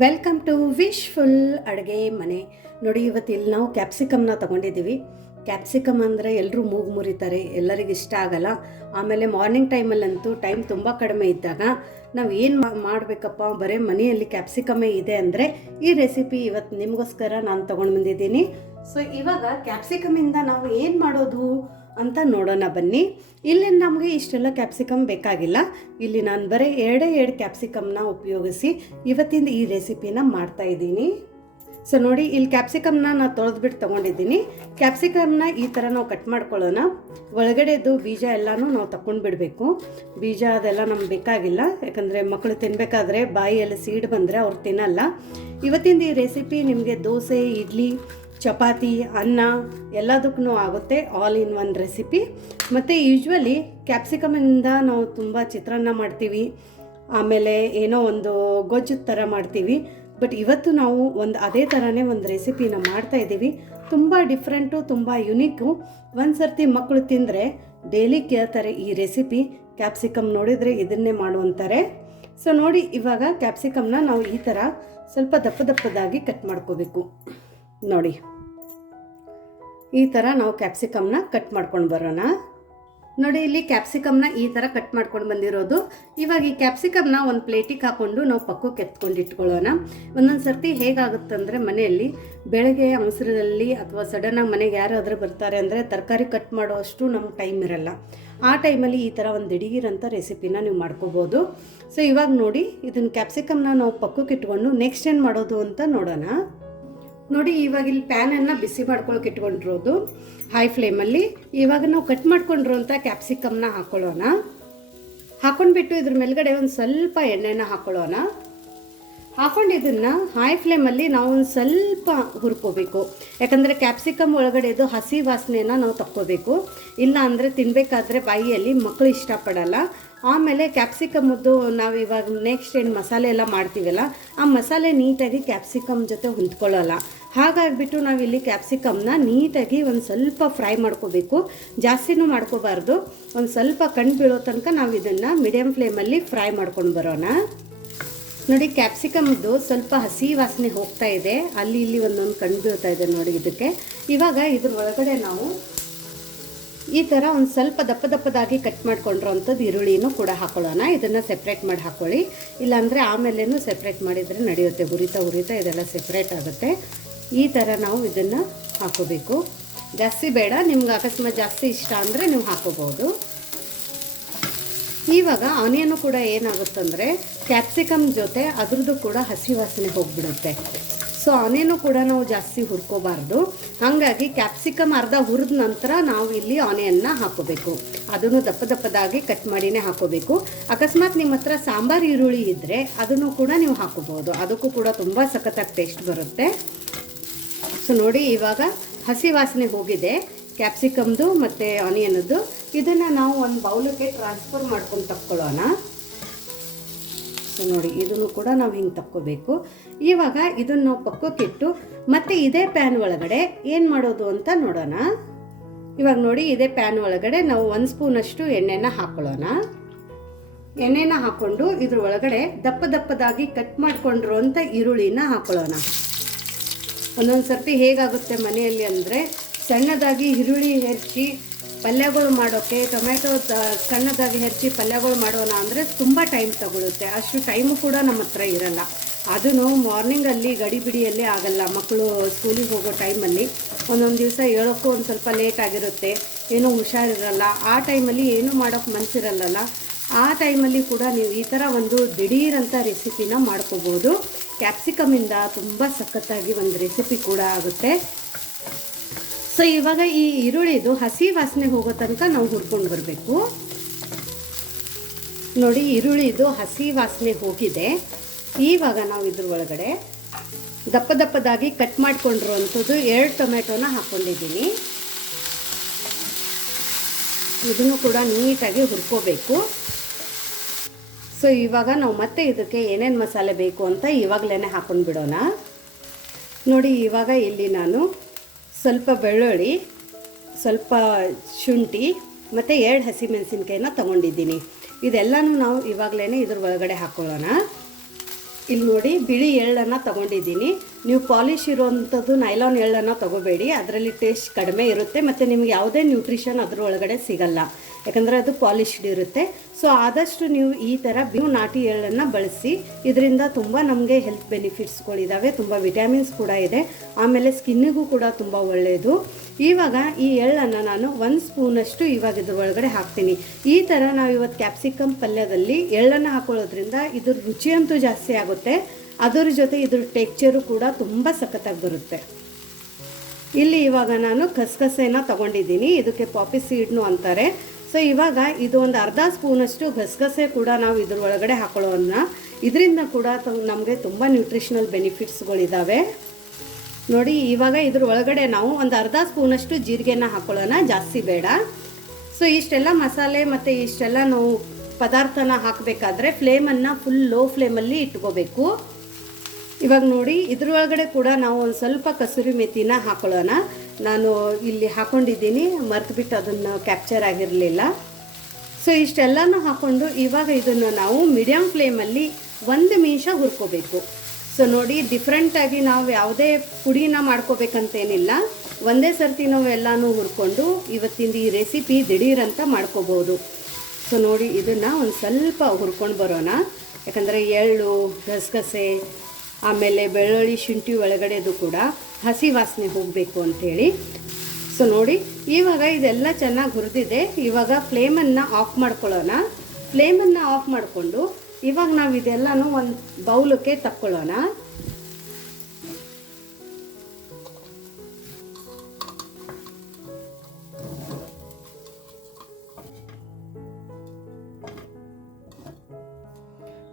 Welcome to wishful ಅಡುಗೆ ಮನೆ. ನೋಡಿ ಇವತ್ತು ಇಲ್ಲಿ ನಾವು ಕ್ಯಾಪ್ಸಿಕಮ್ನ ತೊಗೊಂಡಿದ್ದೀವಿ. ಕ್ಯಾಪ್ಸಿಕಮ್ ಅಂದರೆ ಎಲ್ಲರೂ ಮೂಗು ಮುರಿತಾರೆ, ಎಲ್ಲರಿಗೂ ಇಷ್ಟ ಆಗಲ್ಲ. ಆಮೇಲೆ ಮಾರ್ನಿಂಗ್ ಟೈಮಲ್ಲಂತೂ ಟೈಮ್ ತುಂಬ ಕಡಿಮೆ ಇದ್ದಾಗ ನಾವು ಏನು ಮಾಡಬೇಕಪ್ಪ? ಬರೀ ಮನೆಯಲ್ಲಿ ಕ್ಯಾಪ್ಸಿಕಮೇ ಇದೆ ಅಂದರೆ ಈ ರೆಸಿಪಿ ಇವತ್ತು ನಿಮಗೋಸ್ಕರ ನಾನು ತೊಗೊಂಡು ಬಂದಿದ್ದೀನಿ. ಸೊ ಇವಾಗ ಕ್ಯಾಪ್ಸಿಕಮಿಂದ ನಾವು ಏನು ಮಾಡೋದು? ಅಂತ ನೋಡೋಣ ಬನ್ನಿ. ಇಲ್ಲಿ ನಮಗೆ ಇಷ್ಟೆಲ್ಲ ಕ್ಯಾಪ್ಸಿಕಮ್ ಬೇಕಾಗಿಲ್ಲ. ಇಲ್ಲಿ ನಾನು ಬರೀ ಎರಡೇ ಎರಡು ಕ್ಯಾಪ್ಸಿಕಮ್ನ ಉಪಯೋಗಿಸಿ ಇವತ್ತಿಂದ ಈ ರೆಸಿಪಿನ ಮಾಡ್ತಾ ಇದ್ದೀನಿ. ಸೊ ನೋಡಿ, ಇಲ್ಲಿ ಕ್ಯಾಪ್ಸಿಕಮ್ನ ನಾನು ತೊಳೆದ್ಬಿಟ್ಟು ತೊಗೊಂಡಿದ್ದೀನಿ. ಕ್ಯಾಪ್ಸಿಕಮ್ನ ಈ ಥರ ನಾವು ಕಟ್ ಮಾಡ್ಕೊಳ್ಳೋಣ. ಒಳಗಡೆದು ಬೀಜ ಎಲ್ಲನೂ ನಾವು ತಗೊಂಡು ಬಿಡಬೇಕು ಬೀಜ ಅದೆಲ್ಲ ನಮ್ಗೆ ಬೇಕಾಗಿಲ್ಲ. ಯಾಕಂದರೆ ಮಕ್ಕಳು ತಿನ್ನಬೇಕಾದ್ರೆ ಬಾಯಿಯಲ್ಲಿ ಸೀಡ್ ಬಂದರೆ ಅವ್ರು ತಿನ್ನಲ್ಲ. ಇವತ್ತಿಂದ ಈ ರೆಸಿಪಿ ನಿಮಗೆ ದೋಸೆ, ಇಡ್ಲಿ ಚಪಾತಿ, ಅನ್ನ ಎಲ್ಲದಕ್ಕೂ ಆಗುತ್ತೆ ಆಲ್ ಇನ್ ಒನ್ ರೆಸಿಪಿ ಮತ್ತು ಯೂಶ್ವಲಿ ಕ್ಯಾಪ್ಸಿಕಮಿಂದ ನಾವು ತುಂಬ ಚಿತ್ರಾನ್ನ ಮಾಡ್ತೀವಿ. ಆಮೇಲೆ ಏನೋ ಒಂದು ಗೊಜ್ಜು ಥರ ಮಾಡ್ತೀವಿ. ಬಟ್ ಇವತ್ತು ನಾವು ಒಂದು ಅದೇ ಥರನೇ ಒಂದು ರೆಸಿಪಿನ ಮಾಡ್ತಾಯಿದ್ದೀವಿ ತುಂಬ ಡಿಫ್ರೆಂಟು ತುಂಬ ಯುನೀಕು ಒಂದು ಸರ್ತಿ ಮಕ್ಕಳು ತಿಂದರೆ ಡೈಲಿ ಕೇಳ್ತಾರೆ ಈ ರೆಸಿಪಿ ಕ್ಯಾಪ್ಸಿಕಮ್ ನೋಡಿದರೆ ಇದನ್ನೇ ಮಾಡುವಂತಾರೆ ಸೊ ನೋಡಿ ಇವಾಗ ಕ್ಯಾಪ್ಸಿಕಮ್ನ ನಾವು ಈ ಥರ ಸ್ವಲ್ಪ ದಪ್ಪ ದಪ್ಪದಾಗಿ ಕಟ್ ಮಾಡ್ಕೋಬೇಕು. ನೋಡಿ. ಈ ಥರ ನಾವು ಕ್ಯಾಪ್ಸಿಕಮ್ನ ಕಟ್ ಮಾಡ್ಕೊಂಡು ಬರೋಣ. ನೋಡಿ, ಇಲ್ಲಿ ಕ್ಯಾಪ್ಸಿಕಮ್ನ ಈ ಥರ ಕಟ್ ಮಾಡ್ಕೊಂಡು ಬಂದಿರೋದು. ಇವಾಗ ಈ ಕ್ಯಾಪ್ಸಿಕಮ್ನ ಒಂದು ಪ್ಲೇಟಿಗೆ ಹಾಕ್ಕೊಂಡು ನಾವು ಪಕ್ಕಕ್ಕೆ ಎತ್ಕೊಂಡು ಇಟ್ಕೊಳ್ಳೋಣ. ಒಂದೊಂದು ಸರ್ತಿ ಹೇಗಾಗುತ್ತಂದರೆ ಮನೆಯಲ್ಲಿ ಬೆಳಗ್ಗೆ ಅವಸರದಲ್ಲಿ ಅಥವಾ ಸಡನ್ನಾಗಿ ಮನೆಗೆ ಯಾರಾದರೂ ಬರ್ತಾರೆ ಅಂದರೆ ತರಕಾರಿ ಕಟ್ ಮಾಡೋಷ್ಟು ನಮ್ಗೆ ಟೈಮ್ ಇರಲ್ಲ. ಆ ಟೈಮಲ್ಲಿ ಈ ಥರ ಒಂದು ದಿಢೀರಂಥ ರೆಸಿಪಿನ ನೀವು ಮಾಡ್ಕೋಬೋದು. ಸೊ ಇವಾಗ ನೋಡಿ ಇದನ್ನು ಕ್ಯಾಪ್ಸಿಕಮ್ನ ನಾವು ಪಕ್ಕಕ್ಕೆ ಇಟ್ಕೊಂಡು ನೆಕ್ಸ್ಟ್ ಏನು ಮಾಡೋದು ಅಂತ ನೋಡೋಣ. ನೋಡಿ, ಇವಾಗ ಇಲ್ಲಿ ಪ್ಯಾನನ್ನು ಬಿಸಿ ಮಾಡ್ಕೊಳಕ್ಕೆ ಇಟ್ಕೊಂಡಿರೋದು. ಹೈ ಫ್ಲೇಮಲ್ಲಿ ಇವಾಗ ನಾವು ಕಟ್ ಮಾಡ್ಕೊಂಡಿರೋಂಥ ಕ್ಯಾಪ್ಸಿಕಮ್ನ ಹಾಕೊಳ್ಳೋಣ. ಹಾಕೊಂಡ್ಬಿಟ್ಟು ಇದ್ರ ಮೇಲ್ಗಡೆ ಒಂದು ಸ್ವಲ್ಪ ಎಣ್ಣೆನ ಹಾಕೊಳ್ಳೋಣ. ಹಾಕೊಂಡು ಇದನ್ನು ಹೈ ಫ್ಲೇಮಲ್ಲಿ ನಾವು ಒಂದು ಸ್ವಲ್ಪ ಹುರ್ಕೋಬೇಕು. ಯಾಕಂದರೆ ಕ್ಯಾಪ್ಸಿಕಮ್ ಒಳಗಡೆದು ಹಸಿ ವಾಸನೆನ ನಾವು ತಕ್ಕೋಬೇಕು. ಇಲ್ಲ ಅಂದರೆ ತಿನ್ನಬೇಕಾದ್ರೆ ಬಾಯಿಯಲ್ಲಿ ಮಕ್ಕಳು ಇಷ್ಟಪಡಲ್ಲ. ಆಮೇಲೆ ಕ್ಯಾಪ್ಸಿಕಮ್ಮದ್ದು ನಾವು ಇವಾಗ ನೆಕ್ಸ್ಟ್ ಏನು ಮಸಾಲೆ ಎಲ್ಲ ಮಾಡ್ತೀವಲ್ಲ, ಆ ಮಸಾಲೆ ನೀಟಾಗಿ ಕ್ಯಾಪ್ಸಿಕಮ್ ಜೊತೆ ಹೊಂದ್ಕೊಳ್ಳಲ್ಲ ಹಾಗಾಗಿಬಿಟ್ಟು ನಾವಿಲ್ಲಿ ಕ್ಯಾಪ್ಸಿಕಮ್ನ ನೀಟಾಗಿ ಒಂದು ಸ್ವಲ್ಪ ಫ್ರೈ ಮಾಡ್ಕೋಬೇಕು. ಜಾಸ್ತಿನೂ ಮಾಡ್ಕೋಬಾರ್ದು. ಒಂದು ಸ್ವಲ್ಪ ಕಣ್ಣು ಬೀಳೋ ತನಕ ನಾವು ಇದನ್ನು ಮೀಡಿಯಮ್ ಫ್ಲೇಮಲ್ಲಿ ಫ್ರೈ ಮಾಡ್ಕೊಂಡು ಬರೋಣ. ನೋಡಿ ಕ್ಯಾಪ್ಸಿಕಮ್ದು ಸ್ವಲ್ಪ ಹಸಿ ವಾಸನೆ ಹೋಗ್ತಾ ಇದೆ. ಅಲ್ಲಿ ಇಲ್ಲಿ ಒಂದೊಂದು ಕಣ್ಣು ಬೀಳ್ತಾ ಇದೆ ನೋಡಿ ಇದಕ್ಕೆ. ಇವಾಗ ಇದ್ರ ಒಳಗಡೆ ನಾವು ಈ ಥರ ಒಂದು ಸ್ವಲ್ಪ ದಪ್ಪ ದಪ್ಪದಾಗಿ ಕಟ್ ಮಾಡ್ಕೊಂಡಿರೋಂಥದ್ದು ಈರುಳ್ಳಿನೂ ಕೂಡ ಹಾಕೊಳ್ಳೋಣ. ಇದನ್ನು ಸೆಪ್ರೇಟ್ ಮಾಡಿ ಹಾಕ್ಕೊಳ್ಳಿ ಇಲ್ಲಾಂದರೆ ಆಮೇಲೇನು ಸೆಪ್ರೇಟ್ ಮಾಡಿದರೆ ನಡೆಯುತ್ತೆ. ಉರಿತಾ ಹುರಿತಾ ಇದೆಲ್ಲ ಸೆಪ್ರೇಟ್ ಆಗುತ್ತೆ. ಈ ಥರ ನಾವು ಇದನ್ನು ಹಾಕೋಬೇಕು. ಜಾಸ್ತಿ ಬೇಡ, ನಿಮ್ಗೆ ಅಕಸ್ಮಾತ್ ಜಾಸ್ತಿ ಇಷ್ಟ ಅಂದರೆ ನೀವು ಹಾಕೋಬೋದು ಇವಾಗ ಆನಿಯನ್ನು ಕೂಡ ಏನಾಗುತ್ತಂದರೆ ಕ್ಯಾಪ್ಸಿಕಮ್ ಜೊತೆ ಅದ್ರದ್ದು ಕೂಡ ಹಸಿ ವಾಸನೆ ಹೋಗಿಬಿಡುತ್ತೆ. ಸೊ ಆನಿಯನ್ನು ಕೂಡ ನಾವು ಜಾಸ್ತಿ ಹುರ್ಕೋಬಾರ್ದು. ಹಾಗಾಗಿ ಕ್ಯಾಪ್ಸಿಕಮ್ ಅರ್ಧ ಹುರಿದ ನಂತರ ನಾವು ಇಲ್ಲಿ ಆನಿಯನ್ನ ಹಾಕೋಬೇಕು. ಅದನ್ನು ದಪ್ಪ ದಪ್ಪದಾಗಿ ಕಟ್ ಮಾಡಿನೇ ಹಾಕೋಬೇಕು. ಅಕಸ್ಮಾತ್ ನಿಮ್ಮ ಹತ್ರ ಸಾಂಬಾರು ಈರುಳ್ಳಿ ಇದ್ದರೆ ಅದನ್ನು ಕೂಡ ನೀವು ಹಾಕೋಬೋದು ಅದಕ್ಕೂ ಕೂಡ ತುಂಬ ಸಖತ್ತಾಗಿ ಟೇಸ್ಟ್ ಬರುತ್ತೆ. ಸೊ ನೋಡಿ ಇವಾಗ ಹಸಿ ವಾಸನೆ ಹೋಗಿದೆ. ಕ್ಯಾಪ್ಸಿಕಮ್ದು ಮತ್ತು ಆನಿಯನದ್ದು ಇದನ್ನು ನಾವು ಒಂದು ಬೌಲಕ್ಕೆ ಟ್ರಾನ್ಸ್ಫರ್ ಮಾಡ್ಕೊಂಡು ತಕ್ಕೊಳ್ಳೋಣ. ಸೊ ನೋಡಿ, ಇದನ್ನು ಕೂಡ ನಾವು ಹಿಂಗೆ ತಕ್ಕೋಬೇಕು. ಇವಾಗ ಇದನ್ನು ನಾವು ಪಕ್ಕಕ್ಕಿಟ್ಟು ಮತ್ತು ಇದೇ ಪ್ಯಾನ್ ಒಳಗಡೆ ಏನು ಮಾಡೋದು ಅಂತ ನೋಡೋಣ. ಇವಾಗ ನೋಡಿ, ಇದೇ ಪ್ಯಾನ್ ಒಳಗಡೆ ನಾವು ಒಂದು ಸ್ಪೂನಷ್ಟು ಎಣ್ಣೆನ ಹಾಕ್ಕೊಳ್ಳೋಣ ಎಣ್ಣೆನ ಹಾಕ್ಕೊಂಡು ಇದ್ರ ಒಳಗಡೆ ದಪ್ಪ ದಪ್ಪದಾಗಿ ಕಟ್ ಮಾಡ್ಕೊಂಡಿರುವಂಥ ಈರುಳ್ಳಿನ ಹಾಕ್ಕೊಳ್ಳೋಣ ಒಂದೊಂದು ಸರ್ತಿ ಹೇಗಾಗುತ್ತೆ ಮನೆಯಲ್ಲಿ ಅಂದರೆ ಸಣ್ಣದಾಗಿ ಈರುಳ್ಳಿ ಹೆರ್ಚಿ ಪಲ್ಯಗಳು ಮಾಡೋಕ್ಕೆ ಟೊಮೆಟೊ ಸಣ್ಣದಾಗಿ ಹೆರ್ಚಿ ಪಲ್ಯಗಳು ಮಾಡೋಣ ಅಂದರೆ ತುಂಬ ಟೈಮ್ ತಗೊಳುತ್ತೆ. ಅಷ್ಟು ಟೈಮು ಕೂಡ ನಮ್ಮ ಹತ್ರ ಇರಲ್ಲ. ಅದನ್ನು ಮಾರ್ನಿಂಗಲ್ಲಿ ಗಡಿಬಿಡಿಯಲ್ಲೇ ಆಗಲ್ಲ. ಮಕ್ಕಳು ಸ್ಕೂಲಿಗೆ ಹೋಗೋ ಟೈಮಲ್ಲಿ ಒಂದೊಂದು ದಿವಸ ಹೇಳೋಕ್ಕೂ ಒಂದು ಸ್ವಲ್ಪ ಲೇಟ್ ಆಗಿರುತ್ತೆ. ಏನೂ ಹುಷಾರಿರಲ್ಲ. ಆ ಟೈಮಲ್ಲಿ ಏನೂ ಮಾಡೋಕ್ಕೆ ಮನಸ್ಸಿರಲ್ಲ ಆ ಟೈಮಲ್ಲಿ ಕೂಡ ನೀವು ಈ ಥರ ಒಂದು ದಿಢೀರಂಥ ರೆಸಿಪಿನ ಮಾಡ್ಕೋಬೋದು. ಕ್ಯಾಪ್ಸಿಕಮಿಂದ ತುಂಬ ಸಖತ್ತಾಗಿ ಒಂದು ರೆಸಿಪಿ ಕೂಡ ಆಗುತ್ತೆ. ಸೊ, ಇವಾಗ ಈ ಈರುಳ್ಳಿದು ಹಸಿ ವಾಸನೆ ಹೋಗೋ ತನಕ ನಾವು ಹುರ್ಕೊಂಡು ಬರಬೇಕು. ನೋಡಿ, ಈರುಳ್ಳಿದು ಹಸಿ ವಾಸನೆ ಹೋಗಿದೆ. ಇವಾಗ ನಾವು ಇದ್ರ ಒಳಗಡೆ ದಪ್ಪ ದಪ್ಪದಾಗಿ ಕಟ್ ಮಾಡ್ಕೊಂಡಿರುವಂಥದ್ದು ಎರಡು ಟೊಮೆಟೊನ ಹಾಕ್ಕೊಂಡಿದ್ದೀನಿ ಇದನ್ನು ಕೂಡ ನೀಟಾಗಿ ಹುರ್ಕೋಬೇಕು. ಸೊ ಇವಾಗ ನಾವು ಮತ್ತೆ ಇದಕ್ಕೆ ಏನೇನು ಮಸಾಲೆ ಬೇಕು ಅಂತ ಇವಾಗಲೇ ಹಾಕೊಂಡು ಬಿಡೋಣ. ನೋಡಿ, ಇವಾಗ ಇಲ್ಲಿ ನಾನು ಸ್ವಲ್ಪ ಬೆಳ್ಳುಳ್ಳಿ, ಸ್ವಲ್ಪ ಶುಂಠಿ ಮತ್ತು ಎರಡು ಹಸಿಮೆಣಸಿನ್ಕಾಯಿನ ತೊಗೊಂಡಿದ್ದೀನಿ. ಇದೆಲ್ಲನೂ ನಾವು ಇವಾಗಲೇ ಇದ್ರ ಒಳಗಡೆ ಹಾಕ್ಕೊಳ್ಳೋಣ ಇಲ್ಲಿ ನೋಡಿ, ಬಿಳಿ ಎಳ್ಳನ್ನು ತಗೊಂಡಿದ್ದೀನಿ. ನೀವು ಪಾಲಿಶ್ ಇರೋವಂಥದ್ದು ನೈಲಾನ್ ಎಳ್ಳನ್ನು ತಗೋಬೇಡಿ. ಅದರಲ್ಲಿ ಟೇಸ್ಟ್ ಕಡಿಮೆ ಇರುತ್ತೆ ಮತ್ತು ನಿಮ್ಗೆ ಯಾವುದೇ ನ್ಯೂಟ್ರಿಷನ್ ಅದ್ರ ಒಳಗಡೆ ಸಿಗಲ್ಲ. ಯಾಕಂದರೆ ಅದು ಪಾಲಿಶ್ಡ್ ಇರುತ್ತೆ. ಸೊ ಆದಷ್ಟು ನೀವು ಈ ಥರ ಬ್ಯೂ ನಾಟಿ ಎಳ್ಳನ್ನು ಬಳಸಿ, ಇದರಿಂದ ತುಂಬ ನಮಗೆ ಹೆಲ್ತ್ ಬೆನಿಫಿಟ್ಸ್ಗಳಿದ್ದಾವೆ ತುಂಬ ವಿಟಮಿನ್ಸ್ ಕೂಡ ಇದೆ. ಆಮೇಲೆ ಸ್ಕಿನ್ನಿಗೂ ಕೂಡ ತುಂಬ ಒಳ್ಳೆಯದು ಇವಾಗ ಈ ಎಳ್ಳನ್ನು ನಾನು ಒಂದು ಸ್ಪೂನಷ್ಟು ಇವಾಗ ಇದ್ರ ಒಳಗಡೆ ಹಾಕ್ತೀನಿ. ಈ ಥರ ನಾವು ಇವತ್ತು ಕ್ಯಾಪ್ಸಿಕಮ್ ಪಲ್ಯದಲ್ಲಿ ಎಳ್ಳನ್ನು ಹಾಕೊಳ್ಳೋದ್ರಿಂದ ಇದ್ರ ರುಚಿಯಂತೂ ಜಾಸ್ತಿ ಆಗುತ್ತೆ. ಅದರ ಜೊತೆ ಇದ್ರ ಟೆಕ್ಚರು ಕೂಡ ತುಂಬ ಸಖತ್ತಾಗಿ ಬರುತ್ತೆ. ಇಲ್ಲಿ ಇವಾಗ ನಾನು ಕಸಗಸೆನ ತಗೊಂಡಿದ್ದೀನಿ. ಇದಕ್ಕೆ ಪಾಪಿ ಸೀಡ್ನು ಅಂತಾರೆ. ಸೊ ಇವಾಗ ಇದು ಒಂದು ಅರ್ಧ ಸ್ಪೂನಷ್ಟು ಗಸಗಸೆ ಕೂಡ ನಾವು ಇದ್ರ ಒಳಗಡೆ ಹಾಕೊಳ್ಳೋಣ. ಇದರಿಂದ ಕೂಡ ನಮಗೆ ತುಂಬ ನ್ಯೂಟ್ರಿಷನಲ್ ಬೆನಿಫಿಟ್ಸ್ಗಳಿದ್ದಾವೆ ನೋಡಿ, ಇವಾಗ ಇದ್ರ ಒಳಗಡೆ ನಾವು ಒಂದು ಅರ್ಧ ಸ್ಪೂನಷ್ಟು ಜೀರಿಗೆನ ಹಾಕೊಳ್ಳೋಣ. ಜಾಸ್ತಿ ಬೇಡ. ಸೊ ಇಷ್ಟೆಲ್ಲ ಮಸಾಲೆ ಮತ್ತು ಇಷ್ಟೆಲ್ಲ ನಾವು ಪದಾರ್ಥನ ಹಾಕಬೇಕಾದ್ರೆ ಫ್ಲೇಮನ್ನು ಫುಲ್ ಲೋ ಫ್ಲೇಮಲ್ಲಿ ಇಟ್ಕೋಬೇಕು. ಇವಾಗ ನೋಡಿ, ಇದ್ರೊಳಗಡೆ ಕೂಡ ನಾವು ಒಂದು ಸ್ವಲ್ಪ ಕಸೂರಿ ಮೆಥಿನ ಹಾಕೊಳ್ಳೋಣ. ನಾನು ಇಲ್ಲಿ ಹಾಕೊಂಡಿದ್ದೀನಿ ಮರೆತುಬಿಟ್ಟು ಅದನ್ನು ಕ್ಯಾಪ್ಚರ್ ಆಗಿರಲಿಲ್ಲ. ಸೊ ಇಷ್ಟೆಲ್ಲನೂ ಹಾಕ್ಕೊಂಡು ಇವಾಗ ಇದನ್ನು ನಾವು ಮೀಡಿಯಮ್ ಫ್ಲೇಮಲ್ಲಿ ಒಂದು ನಿಮಿಷ ಹುರ್ಕೋಬೇಕು. ಸೊ ನೋಡಿ ಡಿಫ್ರೆಂಟಾಗಿ ನಾವು ಯಾವುದೇ ಪುಡಿನ ಮಾಡ್ಕೋಬೇಕಂತೇನಿಲ್ಲ. ಒಂದೇ ಸರ್ತಿ ನಾವು ಎಲ್ಲನೂ ಹುರ್ಕೊಂಡು ಇವತ್ತಿಂದ ಈ ರೆಸಿಪಿ ದಿಢೀರಂತ ಮಾಡ್ಕೋಬೋದು. ಸೊ ನೋಡಿ, ಇದನ್ನು ಒಂದು ಸ್ವಲ್ಪ ಹುರ್ಕೊಂಡು ಬರೋಣ. ಯಾಕಂದರೆ ಎಳ್ಳು, ಗಸಗಸೆ, ಆಮೇಲೆ ಬೆಳ್ಳುಳ್ಳಿ ಶುಂಠಿ ಒಳಗಡೆದು ಕೂಡ ಹಸಿ ವಾಸನೆ ಹೋಗಬೇಕು ಅಂಥೇಳಿ ಸೊ ನೋಡಿ, ಇವಾಗ ಇದೆಲ್ಲ ಚೆನ್ನಾಗಿ ಹುರಿದಿದೆ. ಇವಾಗ ಫ್ಲೇಮನ್ನು ಆಫ್ ಮಾಡ್ಕೊಳ್ಳೋಣ. ಫ್ಲೇಮನ್ನು ಆಫ್ ಮಾಡಿಕೊಂಡು ಇವಾಗ ನಾವು ಇದೆಲ್ಲನೂ ಒಂದು ಬೌಲಕ್ಕೆ ತಕ್ಕೊಳ್ಳೋಣ.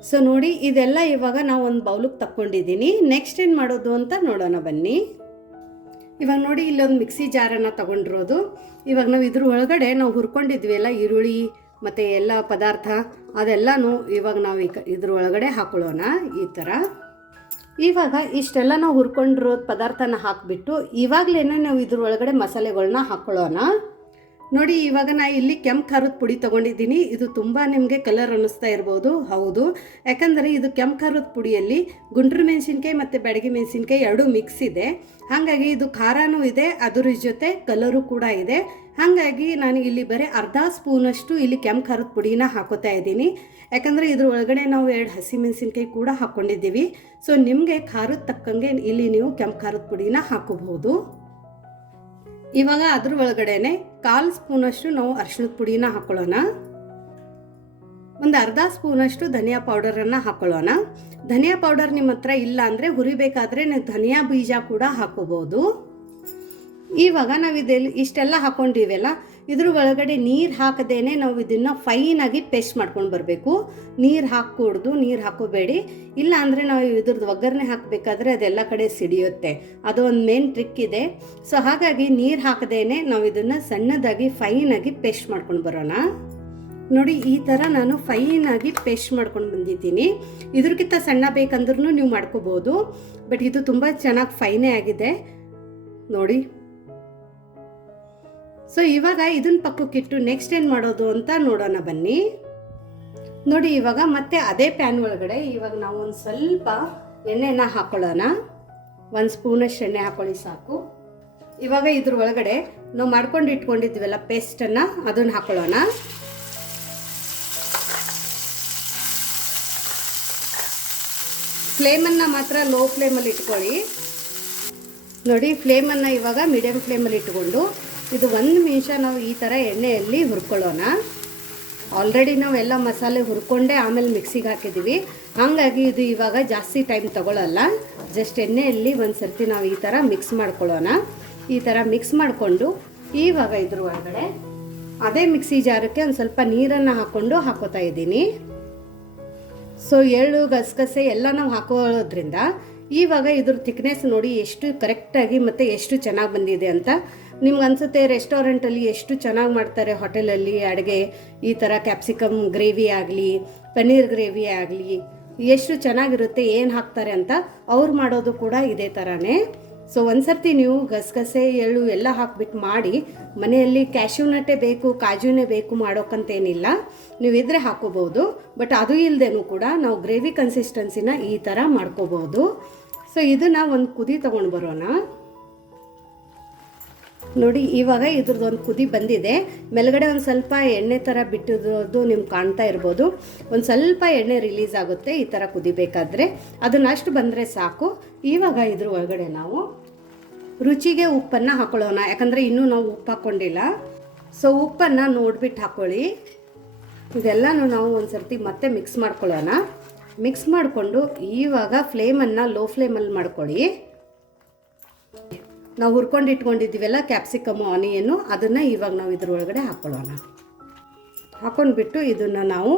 ಸೊ ನೋಡಿ, ಇದೆಲ್ಲ ಇವಾಗ ನಾವು ಒಂದು ಬೌಲಿಗೆ ತಕ್ಕೊಂಡಿದ್ದೀನಿ ನೆಕ್ಸ್ಟ್ ಏನು ಮಾಡೋದು ಅಂತ ನೋಡೋಣ ಬನ್ನಿ. ಇವಾಗ ನೋಡಿ ಇಲ್ಲೊಂದು ಮಿಕ್ಸಿ ಜಾರನ್ನು ತಗೊಂಡಿರೋದು. ಇವಾಗ ನಾವು ಇದ್ರ ಒಳಗಡೆ ನಾವು ಹುರ್ಕೊಂಡಿದ್ವಿ ಎಲ್ಲ ಈರುಳ್ಳಿ, ಮತ್ತು ಎಲ್ಲ ಪದಾರ್ಥ, ಅದೆಲ್ಲನೂ ಇವಾಗ ನಾವು ಈ ಇದ್ರ ಒಳಗಡೆ ಹಾಕೊಳ್ಳೋಣ ಈ ಥರ ಇವಾಗ ಇಷ್ಟೆಲ್ಲ ನಾವು ಹುರ್ಕೊಂಡಿರೋ ಪದಾರ್ಥನ ಹಾಕಿಬಿಟ್ಟು ಇವಾಗಲೇ ನಾವು ಇದ್ರ ಒಳಗಡೆ ಮಸಾಲೆಗಳನ್ನ ಹಾಕ್ಕೊಳ್ಳೋಣ ನೋಡಿ, ಇವಾಗ ನಾ ಇಲ್ಲಿ ಕೆಂಪು ಖಾರದ ಪುಡಿ ತೊಗೊಂಡಿದ್ದೀನಿ. ಇದು ತುಂಬ ನಿಮಗೆ ಕಲರ್ ಅನ್ನಿಸ್ತಾ ಇರ್ಬೋದು. ಹೌದು. ಯಾಕಂದರೆ ಇದು ಕೆಂಪು ಖಾರದ ಪುಡಿಯಲ್ಲಿ ಗುಂಡ್ರು ಮೆಣಸಿನ್ಕಾಯಿ ಮತ್ತು ಬೆಡಗಿ ಮೆಣಸಿನ್ಕಾಯಿ ಎರಡೂ ಮಿಕ್ಸ್ ಇದೆ. ಹಾಗಾಗಿ ಇದು ಖಾರನೂ ಇದೆ, ಅದರ ಜೊತೆ ಕಲರು ಕೂಡ ಇದೆ. ಹಾಗಾಗಿ ನಾನು ಇಲ್ಲಿ ಬರೀ ಅರ್ಧ ಸ್ಪೂನಷ್ಟು ಇಲ್ಲಿ ಕೆಂಪು ಖಾರದ ಪುಡಿನ ಹಾಕೋತಾ ಇದ್ದೀನಿ. ಯಾಕಂದರೆ ಇದ್ರ ಒಳಗಡೆ ನಾವು ಎರಡು ಹಸಿಮೆಣಸಿನ್ಕಾಯಿ ಕೂಡ ಹಾಕ್ಕೊಂಡಿದ್ದೀವಿ ಸೊ ನಿಮಗೆ ಖಾರದ ತಕ್ಕಂಗೆ ಇಲ್ಲಿ ನೀವು ಕೆಂಪು ಖಾರದ ಪುಡಿನ ಹಾಕೋಬಹುದು. ಇವಾಗ ಅದ್ರ ಒಳಗಡೆನೆ ಕಾಲು ಸ್ಪೂನಷ್ಟು ನಾವು ಅರಿಶಿಣದ ಪುಡಿನ ಹಾಕೊಳ್ಳೋಣ. ಒಂದು ಅರ್ಧ ಸ್ಪೂನಷ್ಟು ಧನಿಯಾ ಪೌಡರನ್ನು ಹಾಕೊಳ್ಳೋಣ. ಧನಿಯಾ ಪೌಡರ್ ನಿಮ್ಮ ಹತ್ರ ಇಲ್ಲ ಅಂದರೆ ಹುರಿಬೇಕಾದ್ರೆ ನೀವು ಧನಿಯಾ ಬೀಜ ಕೂಡ ಹಾಕೋಬೋದು. ಇವಾಗ ನಾವು ಇದೆಲ್ಲ ಇಷ್ಟೆಲ್ಲ ಹಾಕೊಂಡಿವೆಲ್ಲ ಇದ್ರ ಒಳಗಡೆ ನೀರು ಹಾಕದೇನೆ ನಾವು ಇದನ್ನು ಫೈನಾಗಿ ಪೇಸ್ಟ್ ಮಾಡ್ಕೊಂಡು ಬರಬೇಕು. ನೀರು ಹಾಕೂಡ್ದು ನೀರು ಹಾಕೋಬೇಡಿ. ಇಲ್ಲ ಅಂದರೆ ನಾವು ಇದ್ರದ್ದು ಒಗ್ಗರಣೆ ಹಾಕಬೇಕಾದ್ರೆ ಅದೆಲ್ಲ ಕಡೆ ಸಿಡಿಯುತ್ತೆ. ಅದು ಒಂದು ಮೇನ್ ಟ್ರಿಕ್ ಇದೆ. ಸೊ ಹಾಗಾಗಿ ನೀರು ಹಾಕದೇನೆ ನಾವು ಇದನ್ನು ಸಣ್ಣದಾಗಿ ಫೈನಾಗಿ ಪೇಸ್ಟ್ ಮಾಡ್ಕೊಂಡು ಬರೋಣ. ನೋಡಿ, ಈ ಥರ ನಾನು ಫೈನಾಗಿ ಪೇಸ್ಟ್ ಮಾಡ್ಕೊಂಡು ಬಂದಿದ್ದೀನಿ. ಇದ್ರಕ್ಕಿಂತ ಸಣ್ಣ ಬೇಕಂದ್ರೂ ನೀವು ಮಾಡ್ಕೋಬೋದು. ಬಟ್ ಇದು ತುಂಬ ಚೆನ್ನಾಗಿ ಫೈನೇ ಆಗಿದೆ. ನೋಡಿ. ಸೊ ಇವಾಗ ಇದನ್ನ ಪಕ್ಕಕ್ಕಿಟ್ಟು ನೆಕ್ಸ್ಟ್ ಏನು ಮಾಡೋದು ಅಂತ ನೋಡೋಣ ಬನ್ನಿ. ನೋಡಿ, ಇವಾಗ ಮತ್ತೆ ಅದೇ ಪ್ಯಾನ್ ಒಳಗಡೆ ಇವಾಗ ನಾವು ಒಂದು ಸ್ವಲ್ಪ ಎಣ್ಣೆನ ಹಾಕೊಳ್ಳೋಣ. ಒಂದು ಸ್ಪೂನಷ್ಟು ಎಣ್ಣೆ ಹಾಕೊಳ್ಳಿ ಸಾಕು. ಇವಾಗ ಇದ್ರ ಒಳಗಡೆ ನಾವು ಮಾಡ್ಕೊಂಡು ಇಟ್ಕೊಂಡಿದ್ವಲ್ಲ ಪೇಸ್ಟನ್ನು ಅದನ್ನು ಹಾಕೊಳ್ಳೋಣ. ಫ್ಲೇಮನ್ನು ಮಾತ್ರ ಲೋ ಫ್ಲೇಮಲ್ಲಿ ಇಟ್ಕೊಳ್ಳಿ. ನೋಡಿ ಫ್ಲೇಮನ್ನು ಇವಾಗ ಮೀಡಿಯಮ್ ಫ್ಲೇಮಲ್ಲಿ ಇಟ್ಕೊಂಡು. ಇದು ಒಂದು ನಿಮಿಷ ನಾವು ಈ ಥರ ಎಣ್ಣೆಯಲ್ಲಿ ಹುರ್ಕೊಳ್ಳೋಣ. ಆಲ್ರೆಡಿ ನಾವೆಲ್ಲ ಮಸಾಲೆ ಹುರ್ಕೊಂಡೆ ಆಮೇಲೆ ಮಿಕ್ಸಿಗೆ ಹಾಕಿದ್ದೀವಿ ಹಾಗಾಗಿ ಇದು ಇವಾಗ ಜಾಸ್ತಿ ಟೈಮ್ ತಗೊಳ್ಳಲ್ಲ ಜಸ್ಟ್ ಎಣ್ಣೆಯಲ್ಲಿ ಒಂದು ಸರ್ತಿ ನಾವು ಈ ಥರ ಮಿಕ್ಸ್ ಮಾಡ್ಕೊಳ್ಳೋಣ. ಈ ಥರ ಮಿಕ್ಸ್ ಮಾಡಿಕೊಂಡು ಇವಾಗ ಇದ್ರ ಒಳಗಡೆ ಅದೇ ಮಿಕ್ಸಿ ಜಾರಕ್ಕೆ ಒಂದು ಸ್ವಲ್ಪ ನೀರನ್ನು ಹಾಕ್ಕೊಂಡು ಹಾಕೋತಾ ಇದ್ದೀನಿ. ಸೊ ಎಳ್ಳು, ಗಸಗಸೆ ಎಲ್ಲ ನಾವು ಹಾಕೋದ್ರಿಂದ ಇವಾಗ ಇದ್ರ ಥಿಕ್ನೆಸ್ ನೋಡಿ ಎಷ್ಟು ಕರೆಕ್ಟಾಗಿ ಮತ್ತು ಎಷ್ಟು ಚೆನ್ನಾಗಿ ಬಂದಿದೆ ಅಂತ ನಿಮ್ಗೆ ಅನಿಸುತ್ತೆ ರೆಸ್ಟೋರೆಂಟಲ್ಲಿ ಎಷ್ಟು ಚೆನ್ನಾಗಿ ಮಾಡ್ತಾರೆ ಹೋಟೆಲಲ್ಲಿ ಅಡುಗೆ, ಈ ಥರ ಕ್ಯಾಪ್ಸಿಕಮ್ ಗ್ರೇವಿ ಆಗಲಿ, ಪನ್ನೀರ್ ಗ್ರೇವಿ ಆಗಲಿ, ಎಷ್ಟು ಚೆನ್ನಾಗಿರುತ್ತೆ, ಏನು ಹಾಕ್ತಾರೆ ಅಂತ ಅವ್ರು ಮಾಡೋದು ಕೂಡ ಇದೇ ಥರನೇ ಸೊ ಒಂದ್ಸರ್ತಿ ನೀವು ಗಸಗಸೆ, ಎಳ್ಳು ಎಲ್ಲ ಹಾಕ್ಬಿಟ್ಟು ಮಾಡಿ, ಮನೆಯಲ್ಲಿ ಕ್ಯಾಶ್ಯೂನಟ್ಟೆ ಬೇಕು, ಕಾಜುನೇ ಬೇಕು ಮಾಡೋಕ್ಕಂತೇನಿಲ್ಲ ನೀವು ಇದ್ರೆ ಹಾಕೋಬಹುದು ಬಟ್ ಅದು ಇಲ್ಲದೇನೂ ಕೂಡ ನಾವು ಗ್ರೇವಿ ಕನ್ಸಿಸ್ಟೆನ್ಸಿನ ಈ ಥರ ಮಾಡ್ಕೋಬಹುದು ಸೊ ಇದನ್ನು ಒಂದು ಕುದಿ ತೊಗೊಂಡು ಬರೋಣ. ನೋಡಿ, ಇವಾಗ ಇದ್ರದ್ದು ಒಂದು ಕುದಿ ಬಂದಿದೆ. ಮೇಲ್ಗಡೆ ಒಂದು ಸ್ವಲ್ಪ ಎಣ್ಣೆ ಥರ ಬಿಟ್ಟಿರೋದು ನಿಮ್ಗೆ ಕಾಣ್ತಾ ಇರ್ಬೋದು. ಒಂದು ಸ್ವಲ್ಪ ಎಣ್ಣೆ ರಿಲೀಸ್ ಆಗುತ್ತೆ ಈ ಥರ ಕುದಿಬೇಕಾದ್ರೆ. ಅದನ್ನಷ್ಟು ಬಂದರೆ ಸಾಕು. ಇವಾಗ ಇದ್ರ ಒಳಗಡೆ ನಾವು ರುಚಿಗೆ ಉಪ್ಪನ್ನು ಹಾಕೊಳ್ಳೋಣ. ಯಾಕಂದರೆ ಇನ್ನೂ ನಾವು ಉಪ್ಪು ಹಾಕ್ಕೊಂಡಿಲ್ಲ ಸೊ ಉಪ್ಪನ್ನು ನೋಡ್ಬಿಟ್ಟು ಹಾಕ್ಕೊಳ್ಳಿ ಇದೆಲ್ಲನೂ ನಾವು ಒಂದು ಸರ್ತಿ ಮತ್ತೆ ಮಿಕ್ಸ್ ಮಾಡ್ಕೊಳ್ಳೋಣ. ಮಿಕ್ಸ್ ಮಾಡಿಕೊಂಡು ಇವಾಗ ಫ್ಲೇಮನ್ನು ಲೋ ಫ್ಲೇಮಲ್ಲಿ ಮಾಡ್ಕೊಳ್ಳಿ. ನಾವು ಹುರ್ಕೊಂಡು ಇಟ್ಕೊಂಡಿದ್ದೀವಲ್ಲ ಕ್ಯಾಪ್ಸಿಕಮ್, ಆನಿಯನ್ನು, ಅದನ್ನು ಇವಾಗ ನಾವು ಇದ್ರೊಳಗಡೆ ಹಾಕ್ಕೊಳ್ಳೋಣ ಹಾಕ್ಕೊಂಡ್ಬಿಟ್ಟು ಇದನ್ನು ನಾವು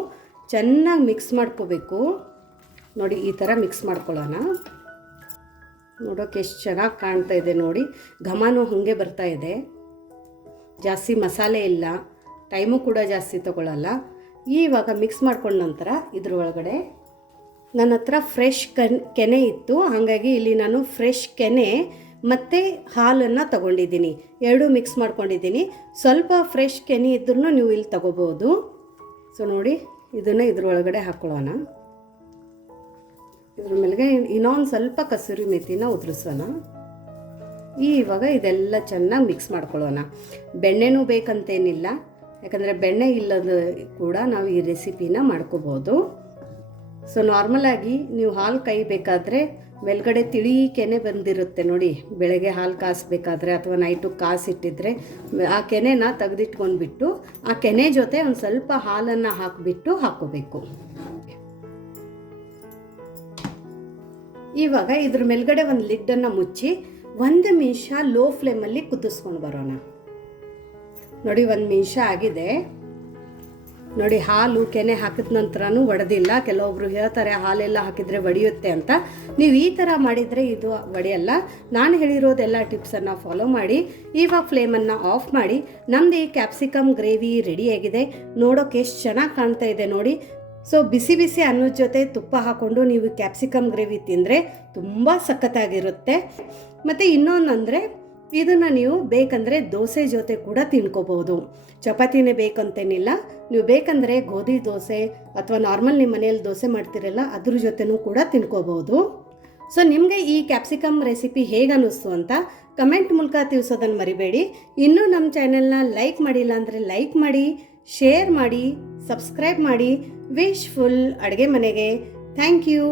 ಚೆನ್ನಾಗಿ ಮಿಕ್ಸ್ ಮಾಡ್ಕೋಬೇಕು. ನೋಡಿ, ಈ ಥರ ಮಿಕ್ಸ್ ಮಾಡ್ಕೊಳ್ಳೋಣ. ನೋಡೋಕೆ ಎಷ್ಟು ಚೆನ್ನಾಗಿ ಕಾಣ್ತಾ ಇದೆ ನೋಡಿ. ಘಮನೂ ಹಾಗೆ ಬರ್ತಾ ಇದೆ. ಜಾಸ್ತಿ ಮಸಾಲೆ ಇಲ್ಲ. ಟೈಮು ಕೂಡ ಜಾಸ್ತಿ ತಗೊಳ್ಳಲ್ಲ ಇವಾಗ ಮಿಕ್ಸ್ ಮಾಡ್ಕೊಂಡ ನಂತರ ಇದ್ರ ಒಳಗಡೆ ನನ್ನ ಹತ್ರ ಫ್ರೆಶ್ ಕನ್, ಕೆನೆ ಇತ್ತು. ಹಾಗಾಗಿ ಇಲ್ಲಿ ನಾನು ಫ್ರೆಶ್ ಕೆನೆ ಮತ್ತು ಹಾಲನ್ನು ತಗೊಂಡಿದ್ದೀನಿ. ಎರಡೂ ಮಿಕ್ಸ್ ಮಾಡ್ಕೊಂಡಿದ್ದೀನಿ. ಸ್ವಲ್ಪ ಫ್ರೆಶ್ ಕೆನೆ ಇದ್ರೂ ನೀವು ಇಲ್ಲಿ ತಗೋಬೋದು. ಸೊ ನೋಡಿ, ಇದನ್ನು ಇದ್ರೊಳಗಡೆ ಹಾಕ್ಕೊಳ್ಳೋಣ ಇದ್ರ ಮೇಲೆಗೆ ಇನ್ನೊಂದು ಸ್ವಲ್ಪ ಕಸೂರಿ ಮೆಥಿನ ಉದುರಿಸೋಣ. ಇವಾಗ ಇದೆಲ್ಲ ಚೆನ್ನಾಗಿ ಮಿಕ್ಸ್ ಮಾಡ್ಕೊಳ್ಳೋಣ. ಬೆಣ್ಣೆನೂ ಬೇಕಂತೇನಿಲ್ಲ. ಯಾಕಂದರೆ ಬೆಣ್ಣೆ ಇಲ್ಲದ ಕೂಡ ನಾವು ಈ ರೆಸಿಪಿನ ಮಾಡ್ಕೋಬೋದು. ಸೊ ನಾರ್ಮಲಾಗಿ ನೀವು ಹಾಲು ಕಾಯಬೇಕಾದ್ರೆ ಮೇಲ್ಗಡೆ ತಿಳಿ ಕೆನೆ ಬಂದಿರುತ್ತೆ ನೋಡಿ. ಬೆಳಗ್ಗೆ ಹಾಲು ಕಾಸಬೇಕಾದ್ರೆ ಅಥವಾ ನೈಟು ಕಾಸಿಟ್ಟಿದ್ರೆ ಆ ಕೆನೆನ ತೆಗೆದಿಟ್ಕೊಂಡ್ಬಿಟ್ಟು ಆ ಕೆನೆ ಜೊತೆ ಒಂದು ಸ್ವಲ್ಪ ಹಾಲನ್ನು ಹಾಕಿಬಿಟ್ಟು ಹಾಕೋಬೇಕು ಇವಾಗ ಇದ್ರ ಮೇಲ್ಗಡೆ ಒಂದು ಲಿಡ್ಡನ್ನು ಮುಚ್ಚಿ ಒಂದು ನಿಮಿಷ ಲೋ ಫ್ಲೇಮಲ್ಲಿ ಕುದಿಸ್ಕೊಂಡು ಬರೋಣ. ನೋಡಿ ಒಂದು ನಿಮಿಷ ಆಗಿದೆ. ನೋಡಿ, ಹಾಲು ಕೆನೆ ಹಾಕಿದ ನಂತರನೂ ಒಡೆದಿಲ್ಲ. ಕೆಲವೊಬ್ರು ಹೇಳ್ತಾರೆ, ಹಾಲೆಲ್ಲ ಹಾಕಿದರೆ ಒಡೆಯುತ್ತೆ ಅಂತ. ನೀವು ಈ ಥರ ಮಾಡಿದರೆ ಇದು ಒಡೆಯಲ್ಲ. ನಾನು ಹೇಳಿರೋದೆಲ್ಲ ಟಿಪ್ಸನ್ನು ಫಾಲೋ ಮಾಡಿ. ಇವಾಗ ಫ್ಲೇಮನ್ನು ಆಫ್ ಮಾಡಿ. ನಮ್ದು ಈ ಕ್ಯಾಪ್ಸಿಕಮ್ ಗ್ರೇವಿ ರೆಡಿಯಾಗಿದೆ ನೋಡೋಕೆ ಎಷ್ಟು ಚೆನ್ನಾಗಿ ಕಾಣ್ತಾ ಇದೆ ನೋಡಿ. ಸೊ, ಬಿಸಿ ಬಿಸಿ ಅನ್ನದ ಜೊತೆ ತುಪ್ಪ ಹಾಕ್ಕೊಂಡು ನೀವು ಕ್ಯಾಪ್ಸಿಕಮ್ ಗ್ರೇವಿ ತಿಂದರೆ ತುಂಬ ಸಖತ್ತಾಗಿರುತ್ತೆ. ಮತ್ತು ಇನ್ನೊಂದಂದರೆ ಇದನ್ನು ನೀವು ಬೇಕಂದರೆ ದೋಸೆ ಜೊತೆ ಕೂಡ ತಿನ್ಕೋಬೋದು ಚಪಾತಿನೇ ಬೇಕಂತೇನಿಲ್ಲ. ನೀವು ಬೇಕಂದರೆ ಗೋಧಿ ದೋಸೆ ಅಥವಾ ನಾರ್ಮಲ್ ನಿಮ್ಮ ಮನೆಯಲ್ಲಿ ದೋಸೆ ಮಾಡ್ತಿರಲ್ಲ, ಅದ್ರ ಜೊತೆನೂ ಕೂಡ ತಿನ್ಕೋಬೋದು ಸೊ ನಿಮಗೆ ಈ ಕ್ಯಾಪ್ಸಿಕಮ್ ರೆಸಿಪಿ ಹೇಗೆ ಅನ್ನಿಸ್ತು ಅಂತ ಕಮೆಂಟ್ ಮೂಲಕ ತಿಳಿಸೋದನ್ನು ಮರಿಬೇಡಿ. ಇನ್ನೂ ನಮ್ಮ ಚಾನೆಲ್ನ ಲೈಕ್ ಮಾಡಿಲ್ಲ ಅಂದರೆ ಲೈಕ್ ಮಾಡಿ ಶೇರ್ ಮಾಡಿ ಸಬ್ಸ್ಕ್ರೈಬ್ ಮಾಡಿ. ವಿಶ್ ಫುಲ್ ಅಡುಗೆ ಮನೆಗೆ. Thank you